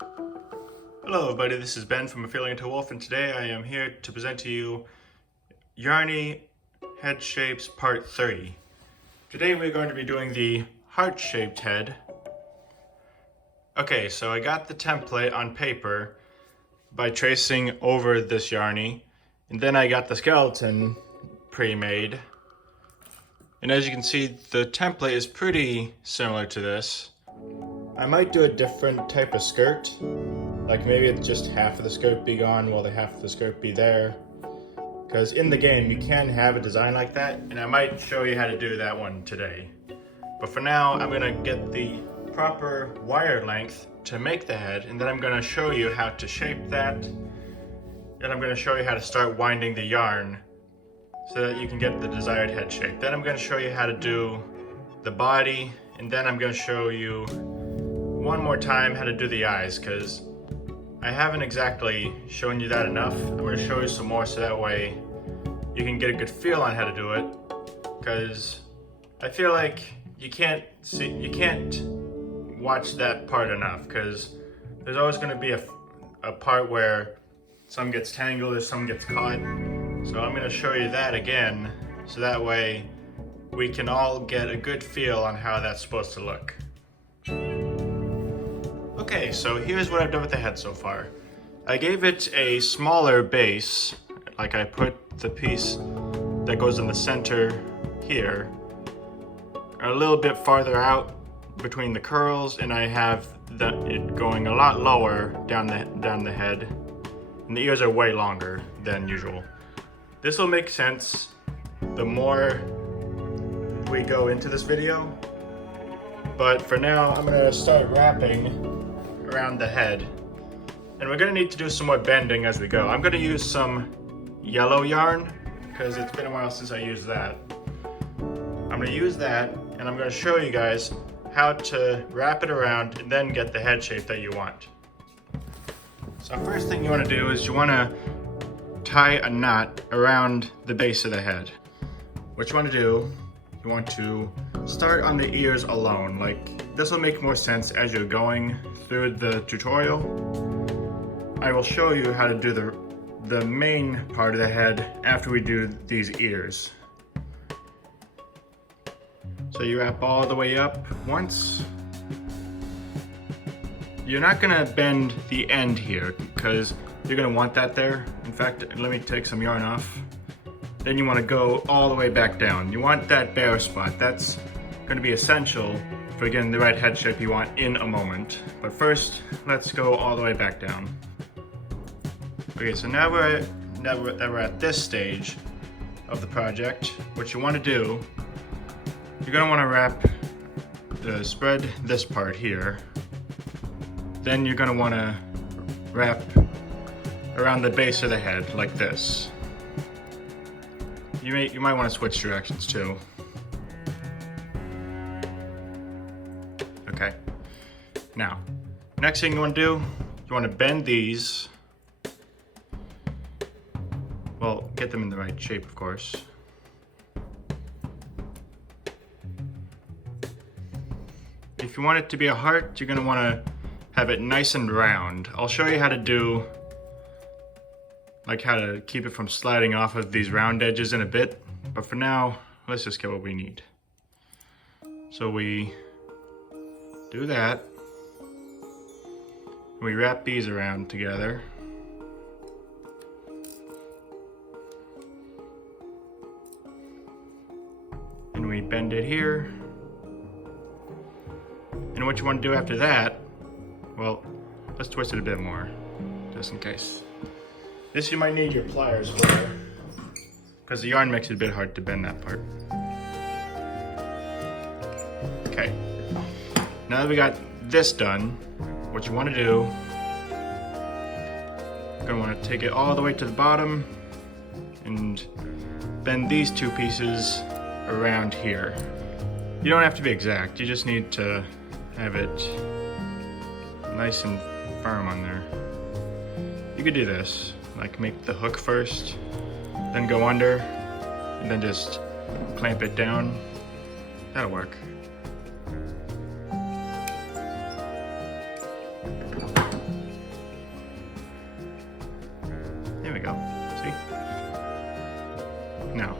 Hello everybody, this is Ben from A Feeling Into Wolf, and today I am here to present to you Yarny Head Shapes Part 3. Today we're going to be doing the heart-shaped head. Okay, so I got the template on paper by tracing over this Yarny, and then I got the skeleton pre-made. And as you can see, the template is pretty similar to this. I might do a different type of skirt. Like maybe it's just half of the skirt be gone while the half of the skirt be there. Because in the game you can have a design like that, and I might show you how to do that one today. But for now, I'm gonna get the proper wire length to make the head, and then I'm gonna show you how to shape that. And I'm gonna show you how to start winding the yarn so that you can get the desired head shape. Then I'm gonna show you how to do the body, and then I'm gonna show you one more time how to do the eyes, because I haven't exactly shown you that enough. I'm going to show you some more so that way you can get a good feel on how to do it, because I feel like you can't watch that part enough, because there's always going to be a part where some gets tangled or some gets caught. So I'm going to show you that again so that way we can all get a good feel on how that's supposed to look. Okay, so here's what I've done with the head so far. I gave it a smaller base, like I put the piece that goes in the center here a little bit farther out between the curls, and I have it going a lot lower down the head, and the ears are way longer than usual. This will make sense the more we go into this video, but for now I'm gonna start wrapping around the head, and we're going to need to do some more bending as we go. I'm going to use some yellow yarn because it's been a while since I used that. I'm going to use that, and I'm going to show you guys how to wrap it around and then get the head shape that you want. So first thing you want to do is you want to tie a knot around the base of the head. What you want to do, you want to start on the ears alone. Like, this will make more sense as you're going through the tutorial. I will show you how to do the main part of the head after we do these ears. So you wrap all the way up once. You're not gonna bend the end here because you're gonna want that there. In fact, let me take some yarn off. Then you want to go all the way back down. You want that bare spot. That's going to be essential for getting the right head shape you want in a moment. But first, let's go all the way back down. Okay, so now we're at this stage of the project. What you want to do, you're going to want to spread this part here. Then you're going to want to wrap around the base of the head like this. You might want to switch directions too. Okay. Now, next thing you want to do, you want to bend these. Well, get them in the right shape, of course. If you want it to be a heart, you're going to want to have it nice and round. I'll show you how to do how to keep it from sliding off of these round edges in a bit, but for now, let's just get what we need. So we do that, we wrap these around together, and we bend it here. And what you want to do after that, well, let's twist it a bit more, just in case. This you might need your pliers for, because the yarn makes it a bit hard to bend that part. Okay, now that we got this done, what you want to do, you're going to want to take it all the way to the bottom and bend these two pieces around here. You don't have to be exact, you just need to have it nice and firm on there. You could do this. Like make the hook first, then go under, and then just clamp it down. That'll work. There we go. See? Now,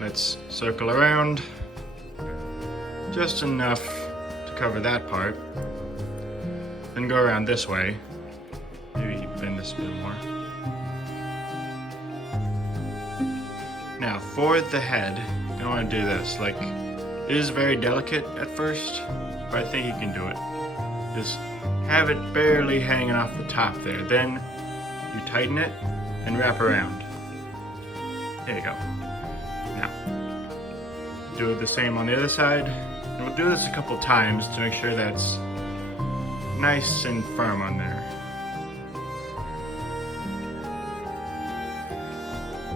let's circle around just enough to cover that part. Then go around this way. Maybe bend this a bit more. Now, for the head, I want to do this. Like, it is very delicate at first, but I think you can do it. Just have it barely hanging off the top there. Then you tighten it and wrap around. There you go. Now, do the same on the other side. And we'll do this a couple times to make sure that's nice and firm on there.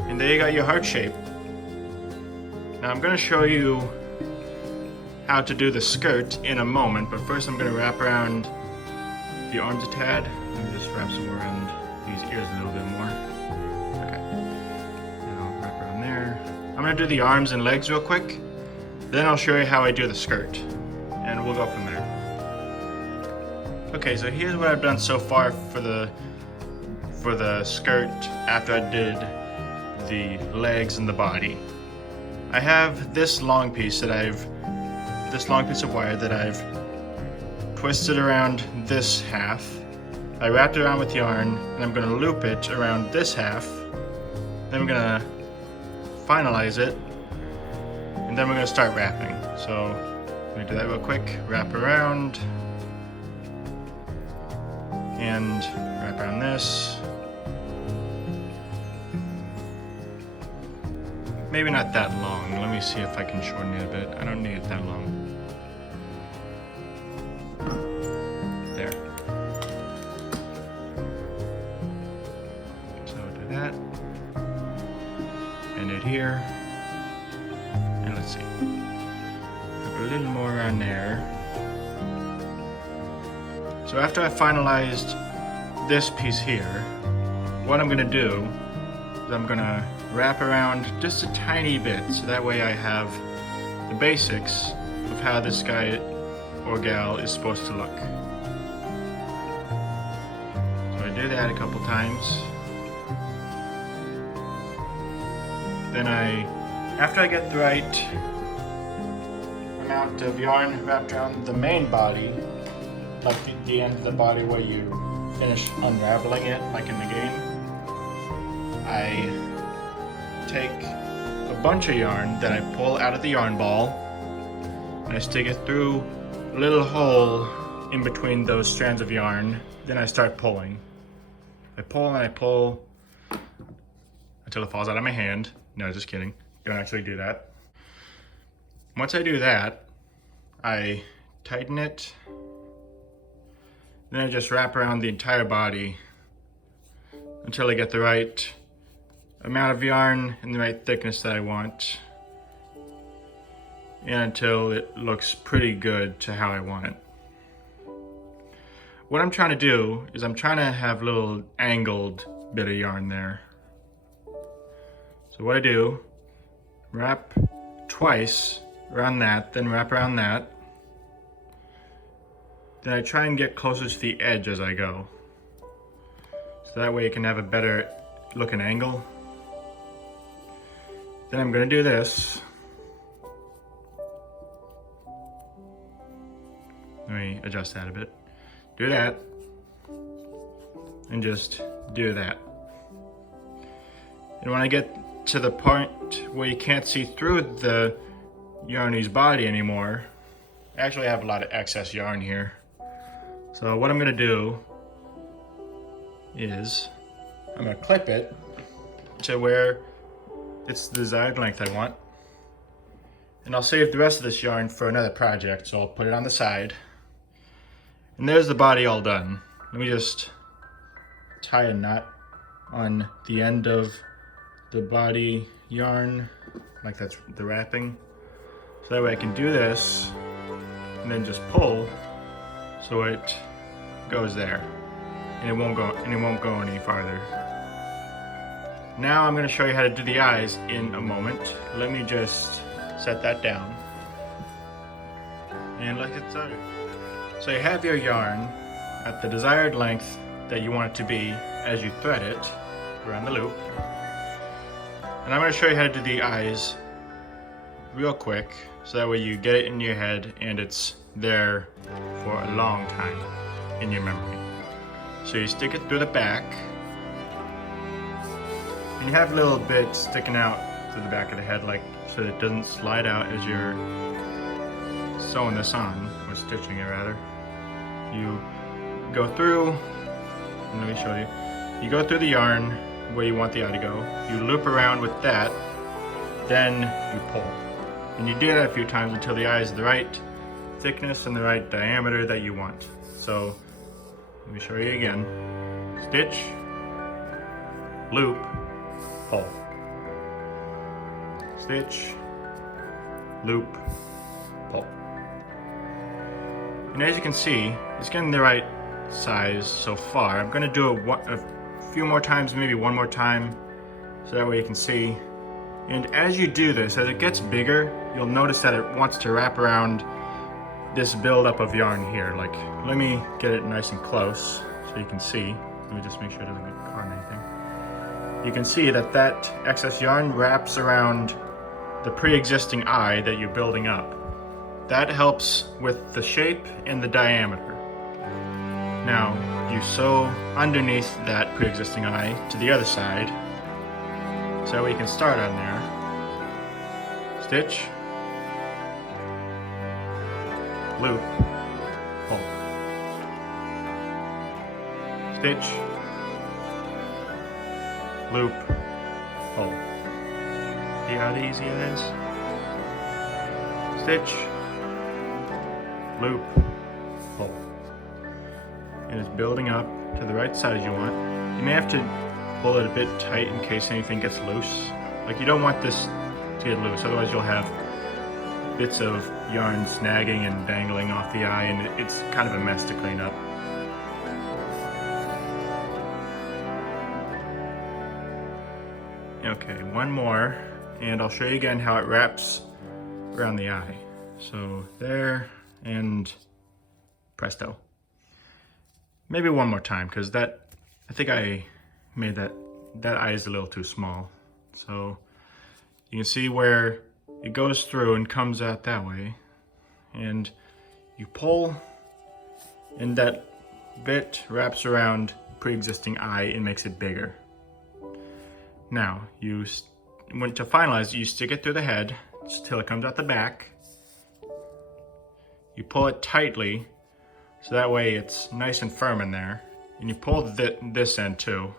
And there you got your heart shape. Now I'm going to show you how to do the skirt in a moment, but first I'm going to wrap around the arms a tad. Let me just wrap some around these ears a little bit more. Okay. Now wrap around there. I'm going to do the arms and legs real quick. Then I'll show you how I do the skirt. And we'll go from there. Okay, so here's what I've done so far for the skirt after I did the legs and the body. I have this long piece of wire that I've twisted around this half. I wrapped it around with yarn, and I'm going to loop it around this half. Then I'm going to finalize it, and then we're going to start wrapping. So let me do that real quick. Wrap around, and wrap around this. Maybe not that long. Let me see if I can shorten it a bit. I don't need it that long. There. So do that. And it here. And let's see. Put a little more on there. So after I finalized this piece here, what I'm gonna do is I'm gonna wrap around just a tiny bit, so that way I have the basics of how this guy or gal is supposed to look. So I do that a couple times. Then after I get the right amount of yarn wrapped around the main body, like the end of the body where you finish unraveling it, like in the game, I take a bunch of yarn that I pull out of the yarn ball, and I stick it through a little hole in between those strands of yarn. Then I start pulling. I pull and I pull until it falls out of my hand. No, just kidding. Don't actually do that. Once I do that, I tighten it. Then I just wrap around the entire body until I get the right amount of yarn and the right thickness that I want, and until it looks pretty good to how I want it. What I'm trying to do is I'm trying to have a little angled bit of yarn there. So what I do, wrap twice around that, then wrap around that. Then I try and get closer to the edge as I go. So that way you can have a better looking angle. Then I'm going to do this. Let me adjust that a bit. Do that. And just do that. And when I get to the point where you can't see through the Yarny's body anymore, I actually have a lot of excess yarn here. So what I'm going to do is I'm going to clip it to where it's the desired length I want. And I'll save the rest of this yarn for another project, so I'll put it on the side. And there's the body all done. Let me just tie a knot on the end of the body yarn, like that's the wrapping. So that way I can do this and then just pull so it goes there. And it won't go any farther. Now I'm going to show you how to do the eyes in a moment. Let me just set that down. And let's get started. So you have your yarn at the desired length that you want it to be as you thread it. around the loop. And I'm going to show you how to do the eyes real quick, so that way you get it in your head and it's there for a long time in your memory. So you stick it through the back, and you have little bits sticking out through the back of the head, like so that it doesn't slide out as you're sewing this on, or stitching it rather. You go through, and let me show you. You go through the yarn where you want the eye to go. You loop around with that, then you pull. And you do that a few times until the eye is the right thickness and the right diameter that you want. So let me show you again. Stitch, loop, pull. Stitch, loop, pull. And as you can see, it's getting the right size so far. I'm going to do it a few more times, maybe one more time, so that way you can see. And as you do this, as it gets bigger, you'll notice that it wants to wrap around this buildup of yarn here. Like, let me get it nice and close so you can see. Let me just make sure it doesn't get caught in anything. You can see that that excess yarn wraps around the pre-existing eye that you're building up. That helps with the shape and the diameter. Now, you sew underneath that pre-existing eye to the other side, so we can start on there. Stitch, loop, pull. Stitch, loop, pull. See how easy it is? Stitch, loop, pull. And it's building up to the right size you want. You may have to pull it a bit tight in case anything gets loose. Like, you don't want this to get loose, otherwise you'll have bits of yarn snagging and dangling off the eye, and it's kind of a mess to clean up. Okay, one more, and I'll show you again how it wraps around the eye. So there, and presto. Maybe one more time, because that, I think I made that eye is a little too small. So you can see where it goes through and comes out that way, and you pull, and that bit wraps around the pre-existing eye and makes it bigger. Now, to finalize, you stick it through the head till it comes out the back. You pull it tightly, so that way it's nice and firm in there. And you pull this end too,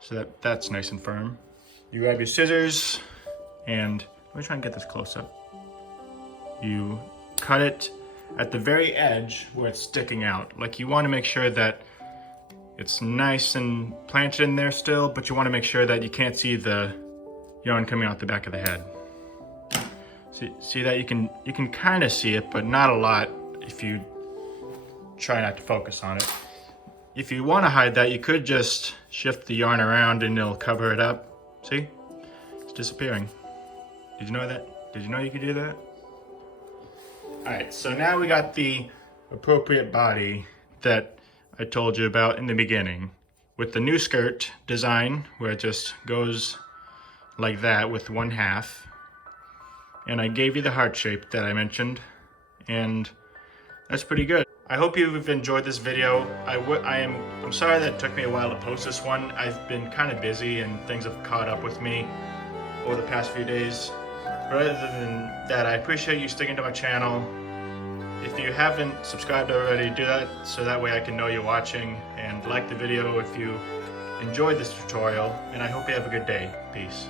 so that's nice and firm. You grab your scissors, and let me try and get this close up. You cut it at the very edge where it's sticking out. Like, you want to make sure that it's nice and planted in there still, but you want to make sure that you can't see the yarn coming out the back of the head. See that? You can kind of see it, but not a lot if you try not to focus on it. If you want to hide that, you could just shift the yarn around and it'll cover it up. See? It's disappearing. Did you know that? Did you know you could do that? Alright, so now we got the appropriate body that I told you about in the beginning, with the new skirt design where it just goes like that with one half. And I gave you the heart shape that I mentioned, and that's pretty good. I hope you've enjoyed this video. I'm sorry that it took me a while to post this one. I've been kind of busy and things have caught up with me over the past few days. But other than that, I appreciate you sticking to my channel. If you haven't subscribed already, do that so that way I can know you're watching, and like the video if you enjoyed this tutorial, and I hope you have a good day. Peace.